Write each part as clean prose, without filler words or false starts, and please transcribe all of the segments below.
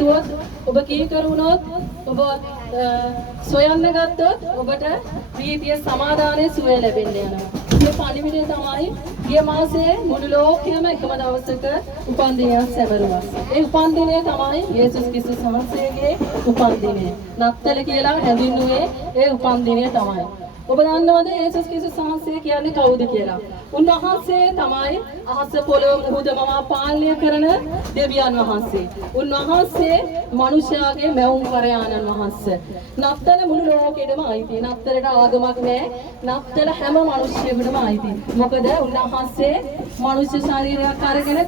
ඇසුවොත් ඔබ කීකරුණොත් ඔබ සොයන්න ගත්තොත් ඔබට ප්‍රීතිය සමාදානයේ සුවය ලැබෙන්න යනවා. මේ පණිවිඩය තමයි ගිය මාසයේ මුළු ලෝකයේම එකම දවසක උපන්දිනයක් සැමරුවා. ඒ උපන්දිනය තමයි යේසුස් ක්‍රිස්තුස් වහන්සේගේ උපන්දිනය. නත්තල කියලා හැඳින්වුවේ ඒ උපන්දිනය තමයි. ඔබ දන්නවද යේසුස් ක්‍රිස්තුස් වහන්සේ කියන්නේ කවුද කියලා? උන්වහන්සේ තමයි අහස පොළොව මුහුද මවා පාලනය කරන දෙවියන් වහන්සේ. උන්වහන්සේ මනුෂ්‍යයාගේ මැවුම් කරයාණන් වහන්සේ. නත්තල මුළු ලෝකෙටම අයිති. නත්තලට ආගමක් නැහැ. නත්තල හැම මිනිස්සෙකුටම අයිති. මොකද උන්වහන්සේ මනුෂ්‍ය ශරීරයක් අරගෙන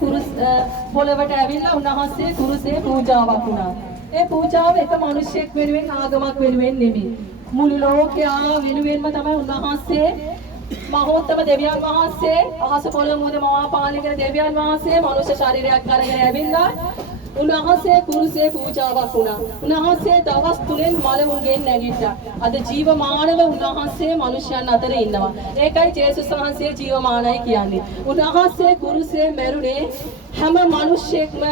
පොළොවට ඇවිල්ලා උන්වහන්සේ කුරුසේ පූජාවක් වුණා. ඒ පූජාව එක මිනිසෙක් වෙනුවෙන් ආගමක් වෙනුවෙන් නෙමෙයි. මුළු ලෝකයා වෙනුවෙන්ම තමයි උන්වහන්සේ මහෝත්තම දෙවියන් වහන්සේ අහස පොළොව මුහුද මවා පාලනය කරන දෙවියන් වහන්සේ මනුෂ්‍ය ශරීරයක් අරගෙන ඇවිල්ලා උන්වහන්සේ කුරුසේ පූජාවක් වුණා. උන්වහන්සේ දවස් 3න් මලවුන්ගෙන් නැගිට්ටා. අද ජීවමානව උන්වහන්සේ මිනිසයන් අතර ඉන්නවා. ඒකයි ජේසුස් වහන්සේ ජීවමානයි කියන්නේ. උන්වහන්සේ කුරුසේ මැරුණේ හැම මිනිසෙක්ම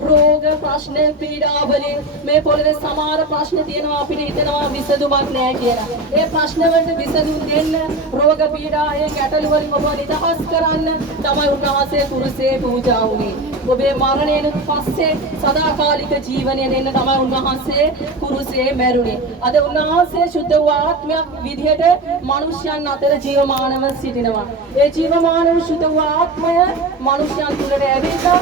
රෝග ප්‍රශ්න පීඩා වලින් මේ පොළවේ සමහර ප්‍රශ්න තියෙනවා අපිට හිතෙනවා විසඳුමක් නැහැ කියලා. ඒ ප්‍රශ්න වලට විසඳුම් දෙන්න රෝග පීඩා ඒ ගැටලු වලින් ඔබ නිදහස් කරන්න තමයි උන්වහන්සේ කුරුසේ පූජා වුණේ. ඔබේ මරණයෙන් පස්සේ සදාකාලික ජීවනය දෙන්න තමයි උන්වහන්සේ කුරුසේ මැරුණේ. අද උන්වහන්සේ සුද්ධ වූ ආත්මයක් විදිහට මිනිසයන් අතර ජීවමානව සිටිනවා. ඒ ජීවමානව සුද්ධ වූ ආත්මය මිනිසයන් තුළට ඇවිල්ලා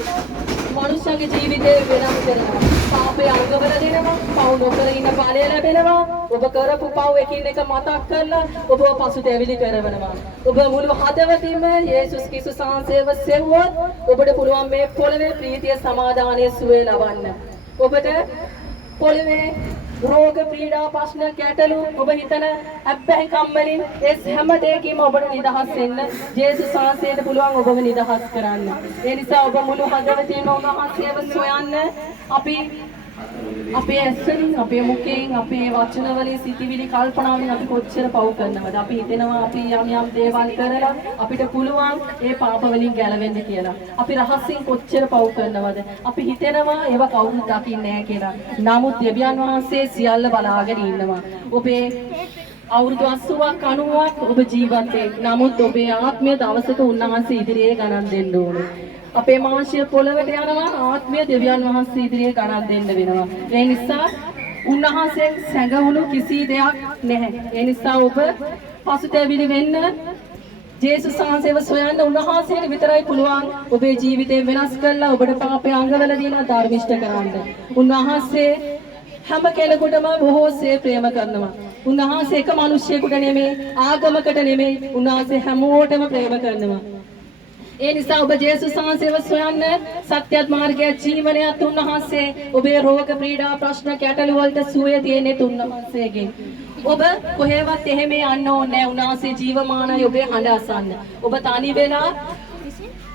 මනුෂ්‍යගේ ජීවිතේ වෙනස් කරනවා. පාපේ අංගවල දෙනවා. පව් නොකර ඉන්න ඵලය ලැබෙනවා. ඔබ කරපු පව් එකින් එක මතක් කරලා ඔබව පසුතැවිලි කරවනවා. ඔබ මුළු හදවතින්ම යේසුස් ක්‍රිස්තුස් වහන්සේව සෙව්වොත් ඔබට පුළුවන් මේ පොළවේ ප්‍රීතිය සමාදානයේ සුවය ලබන්න. ඔබට පොළවේ රෝග පීඩා ප්‍රශ්න ගැටලු ඔබ හිතන අබ්බැහි කම්මලින් ඒ හැම දෙයකින්ම ඔබට නිදහස් වෙන්න ජේසුස් වහන්සේට පුළුවන් ඔබව නිදහස් කරන්න. ඒ නිසා ඔබ මුළු හදවතින්ම උන්වහන්සේව සොයන්න. අපේ ඇස්වලින් අපේ මුඛයෙන් අපේ වචන වලින් සිතිවිලි කල්පනා වලින් අපි කොච්චර පව් කරනවද? අපි හිතනවා අපි යම් දේවල් කරලා අපිට පුළුවන් ඒ පාප වලින් ගැලවෙන්න කියලා. අපි රහසින් කොච්චර පව් කරනවද? අපි හිතනවා ඒව කවුරුත් දකින්නේ නැහැ කියලා. නමුත් දෙවියන් වහන්සේ සියල්ල බලාගෙන ඉන්නවා. ඔබේ අවුරුදු 80ක් 90ක් ඔබ ජීවත් වෙන්න. නමුත් ඔබේ ආත්මය දවසක උන්වහන්සේ ඉදිරියේ ගණන් දෙන්න ඕනේ. අපේ මාංශය පොළවට යනවා ආත්මය දෙවියන් වහන්සේ ඉදිරියේ ගණන් දෙන්න වෙනවා. ඒ නිසා උන්වහන්සේ සැඟවුණු කිසි දෙයක් නැහැ. ඒ නිසා ඔබ පසුතැවිලි වෙන්න ජේසුස් වහන්සේව සොයන්න උන්වහන්සේට විතරයි පුළුවන් ඔබේ ජීවිතේ වෙනස් කරලා ඔබට පාපේ අංගවල දීලා ධර්මිෂ්ඨ කරන්න. උන්වහන්සේ හැම කෙනෙකුටම බොහෝසේ ප්‍රේම කරනවා. උන්වහන්සේ එක මිනිසෙකුට නෙමෙයි ආගමකට නෙමෙයි උන්වහන්සේ හැමෝටම ප්‍රේම කරනවා. ඒ නිසා ඔබ ජේසුස් වහන්සේව සොයන්න සත්‍යත් මාර්ගය ජීවනයත් උන්වහන්සේ ඔබේ රෝග පීඩා ප්‍රශ්න ගැටලු වලට සුවය තියෙන්නේ උන්වහන්සේගෙන්. ඔබ කොහෙවත් එහෙම යන්න ඕනේ නැහැ. උන්වහන්සේ ජීවමානයි ඔබේ හඬ අසන්න. ඔබ තනි වෙලා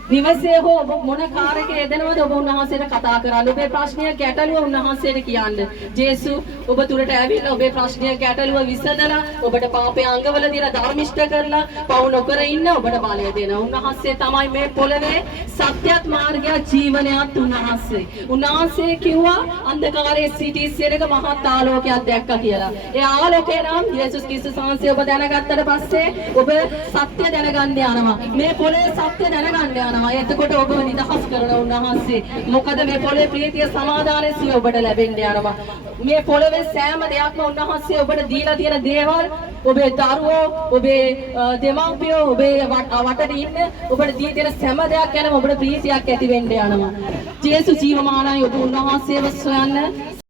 නිවසේ හෝ ඔබ මොන කාර්යයක යෙදෙනවද ඔබ උන්වහන්සේට කතා කරන්න. ඔබේ ප්‍රශ්නය ගැටලුව උන්වහන්සේට කියන්න. ජේසු ඔබ තුරට ඇවිල්ලා ඔබේ ප්‍රශ්නය ගැටලුව විසඳලා ඔබට පාපේ අංගවල දීලා ධර්මිෂ්ඨ කරලා පව් නොකර ඉන්න ඔබට බලය දෙනවා. උන්වහන්සේ තමයි මේ පොළවේ සත්‍යත් මාර්ගය ජීවනයත් උන්වහන්සේ. උන්වහන්සේ කිව්වා අන්ධකාරයේ සිටි සියලක මහත් ආලෝකයක් දැක්කා කියලා. ඒ ආලෝකය නම් යේසුස් ක්‍රිස්තුස් වහන්සේ ඔබ දැනගත්තට පස්සේ ඔබ සත්‍ය දැනගන්න යනවා. මේ පොළවේ සත්‍ය දැනගන්න යනවා. එතකොට ඔබ නිදහස් කරන උන්වහන්සේ. මොකද මේ පොළවේ ප්‍රීතිය සමාදානයේ සුවය ඔබට ලැබෙන්න යනවා. මේ පොළවේ සෑම දෙයක්ම උන්වහන්සේ ඔබට දීලා තියෙන දේවල් ඔබේ දරුවෝ ඔබේ දෙමව්පියෝ ඔබේ වටේ ඉන්න ඔබට දී තියෙන සෑම දෙයක් ගැනම ඔබට ප්‍රීතියක් ඇති වෙන්න යනවා. ජේසුස් ජීවමානයි ඔබ උන්වහන්සේව සොයන්න